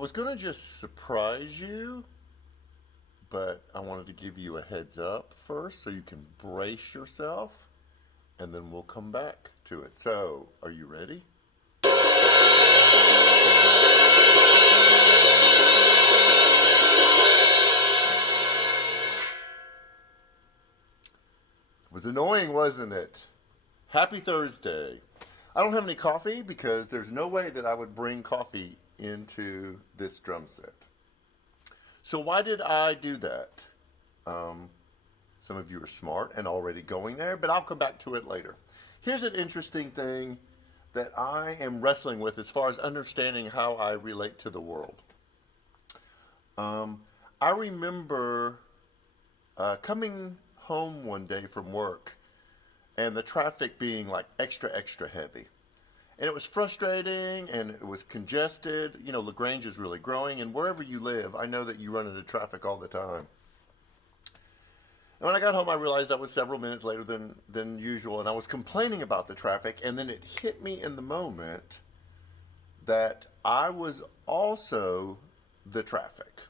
I was going to just surprise you, but I wanted to give you a heads up first so you can brace yourself, and then we'll come back to it. So, are you ready? It was annoying, wasn't it? Happy Thursday. I don't have any coffee because there's no way that I would bring coffee into this drum set. So, why did I do that? Um, some of you are smart and already going there, but I'll come back to it later. Here's an interesting thing that I am wrestling with as far as understanding how I relate to the world. Um, I remember coming home one day from work and the traffic being like extra, extra heavy. And it was frustrating and it was congested. You know, LaGrange is really growing, and wherever you live, I know that you run into traffic all the time. And when I got home, I realized I was several minutes later than usual, and I was complaining about the traffic. And then it hit me in the moment that I was also the traffic.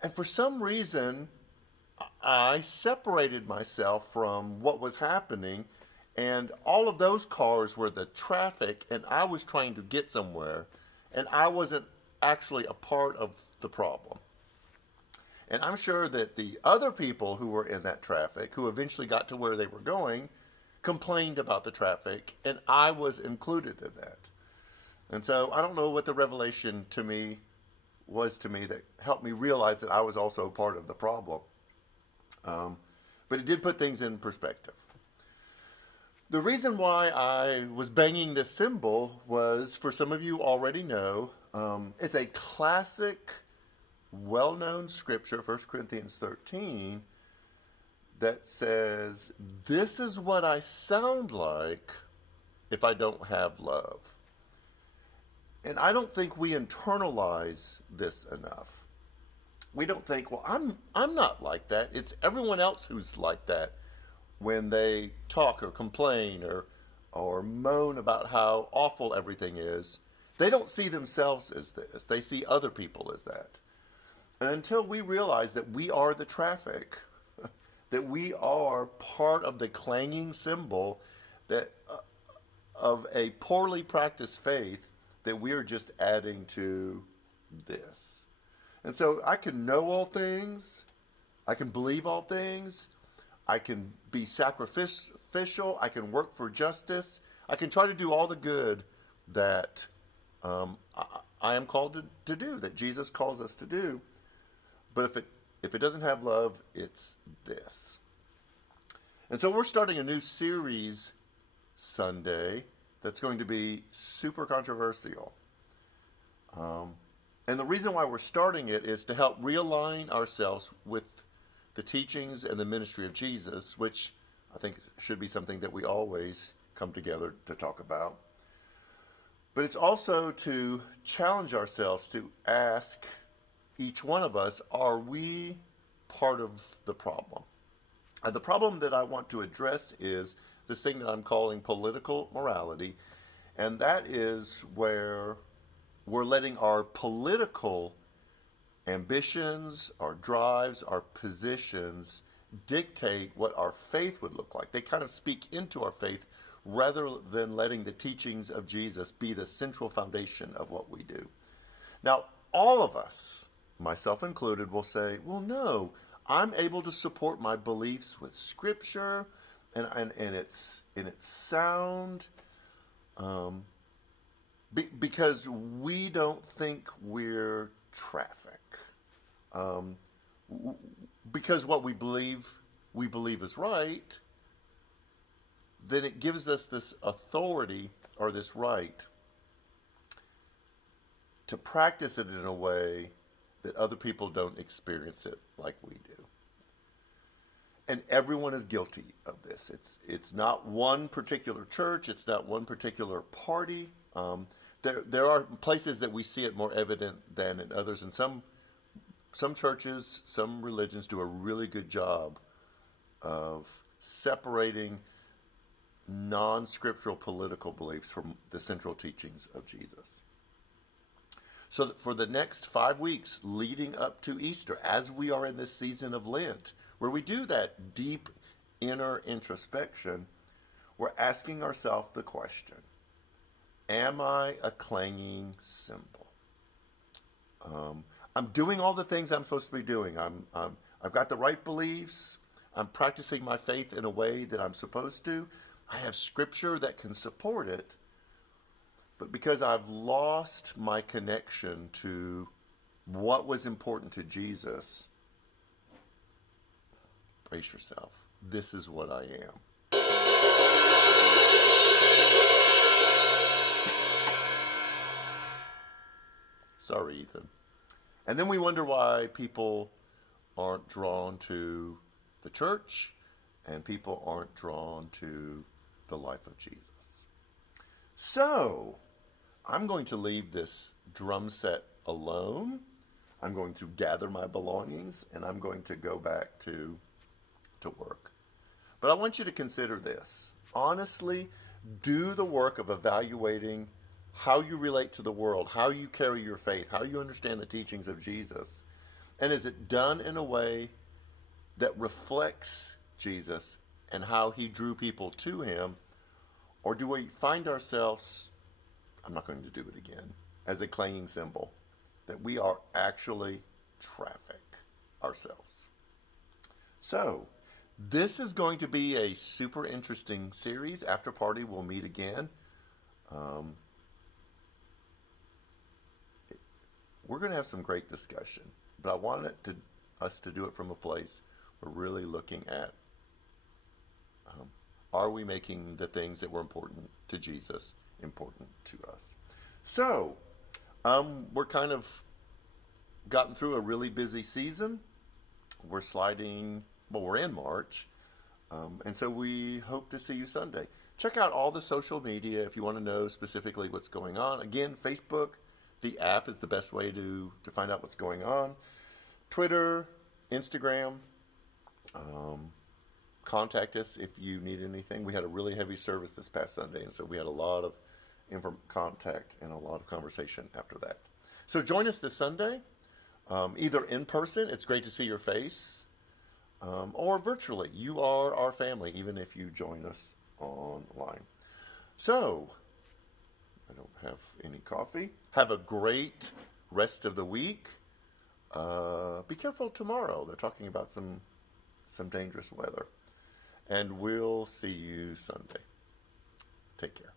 And for some reason, I separated myself from what was happening, and all of those cars were the traffic, and I was trying to get somewhere, and I wasn't actually a part of the problem. And I'm sure that the other people who were in that traffic, who eventually got to where they were going, complained about the traffic, and I was included in that. And so I don't know what the revelation to me was to me that helped me realize that I was also part of the problem. Um, but it did put things in perspective. The reason why I was banging this cymbal was, for some of you already know, it's a classic, well known scripture, 1 Corinthians 13, that says, "This is what I sound like if I don't have love." And I don't think we internalize this enough. We don't think, well, I'm not like that. It's everyone else who's like that when they talk or complain or moan about how awful everything is. They don't see themselves as this. They see other people as that. And until we realize that we are the traffic, that we are part of the clanging cymbal that of a poorly practiced faith, that we are just adding to this. And so I can know all things, I can believe all things, I can be sacrificial, I can work for justice, I can try to do all the good that I am called to do, that Jesus calls us to do. But if it doesn't have love, it's this. And so we're starting a new series Sunday that's going to be super controversial. And the reason why we're starting it is to help realign ourselves with the teachings and the ministry of Jesus, which I think should be something that we always come together to talk about. But it's also to challenge ourselves to ask each one of us, are we part of the problem? And the problem that I want to address is this thing that I'm calling political morality, and that is where we're letting our political ambitions, our drives, our positions dictate what our faith would look like. They kind of speak into our faith rather than letting the teachings of Jesus be the central foundation of what we do. Now, all of us, myself included, will say, well, no, I'm able to support my beliefs with scripture and it's sound. Because we don't think we're traffic. Um, because what we believe is right, then it gives us this authority or this right to practice it in a way that other people don't experience it like we do. And everyone is guilty of this. It's not one particular church. It's not one particular party. There are places that we see it more evident than in others, and some churches, some religions do a really good job of separating non-scriptural political beliefs from the central teachings of Jesus. So that for the next 5 weeks leading up to Easter, as we are in this season of Lent, where we do that deep inner introspection, we're asking ourselves the question, am I a clanging cymbal? I'm doing all the things I'm supposed to be doing. I've got the right beliefs. I'm practicing my faith in a way that I'm supposed to. I have scripture that can support it. But because I've lost my connection to what was important to Jesus, brace yourself. This is what I am. Sorry, Ethan. And then we wonder why people aren't drawn to the church and people aren't drawn to the life of Jesus. So, I'm going to leave this drum set alone. I'm going to gather my belongings and I'm going to go back to work. But I want you to consider this. Honestly, do the work of evaluating how you relate to the world, how you carry your faith, how you understand the teachings of Jesus. And is it done in a way that reflects Jesus and how he drew people to him? Or do we find ourselves, I'm not going to do it again, as a clanging cymbal, that we are actually traffic ourselves? So, this is going to be a super interesting series. After party, we'll meet again. We're going to have some great discussion, but I wanted us to do it from a place we're really looking at, are we making the things that were important to Jesus important to us? So, we're kind of gotten through a really busy season. We're we're in March, and so we hope to see you Sunday. Check out all the social media if you want to know specifically what's going on. Again, Facebook, the app is the best way to find out what's going on. Twitter, Instagram, contact us if you need anything. We had a really heavy service this past Sunday, and so we had a lot of contact and a lot of conversation after that. So join us this Sunday, either in person, it's great to see your face, or virtually. You are our family, even if you join us online. So, I don't have any coffee. Have a great rest of the week. Be careful tomorrow. They're talking about some dangerous weather. And we'll see you Sunday. Take care.